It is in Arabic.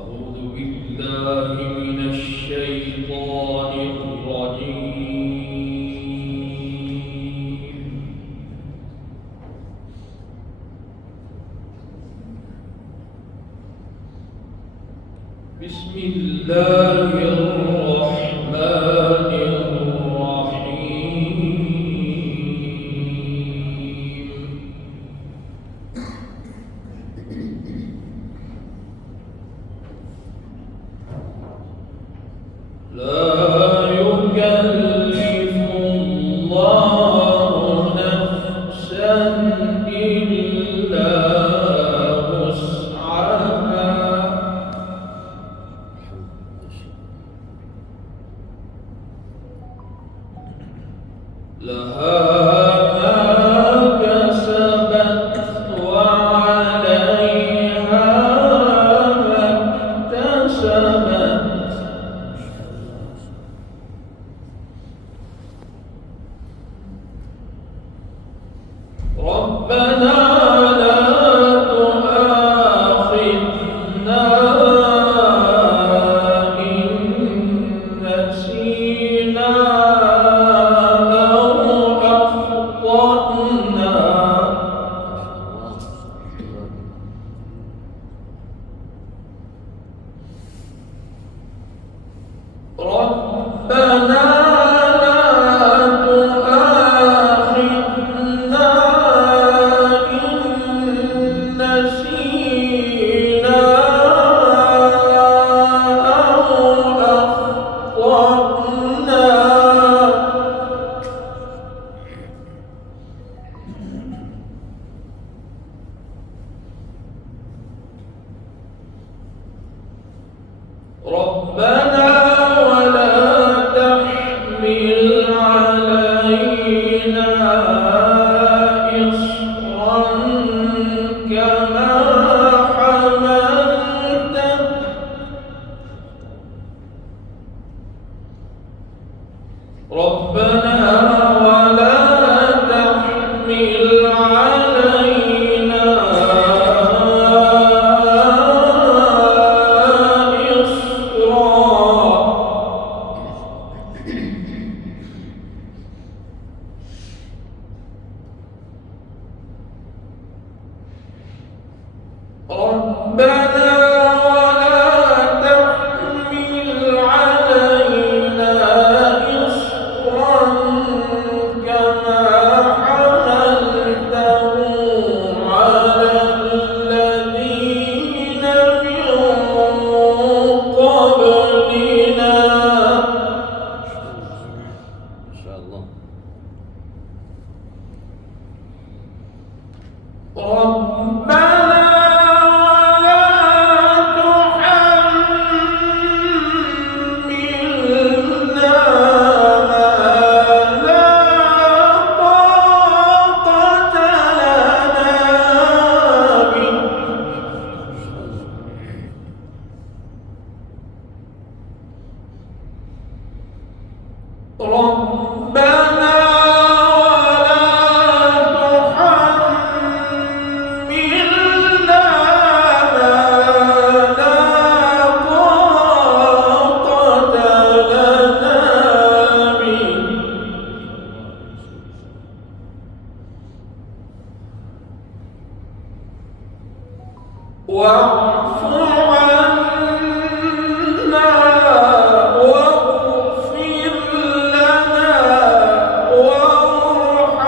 أعوذ بالله من الشيطان الرجيم. بسم الله الرحمن الرحيم. لا يكلف الله نفسا إلا وسعها لها ما كسبت وعليها ما اكتسبت. ربنا لا تؤاخذنا إن نسينا أو أخطأنا. ربنا ربنا ولا تحمل علينا إصرا كما حملته ربنا ولا تحمل علينا ربنا ولا تحمل علينا إصرا كما حملته على الذين من قبلنا. ما شاء الله. ربنا ربنا واعف عنا واغفر لنا وارحمنا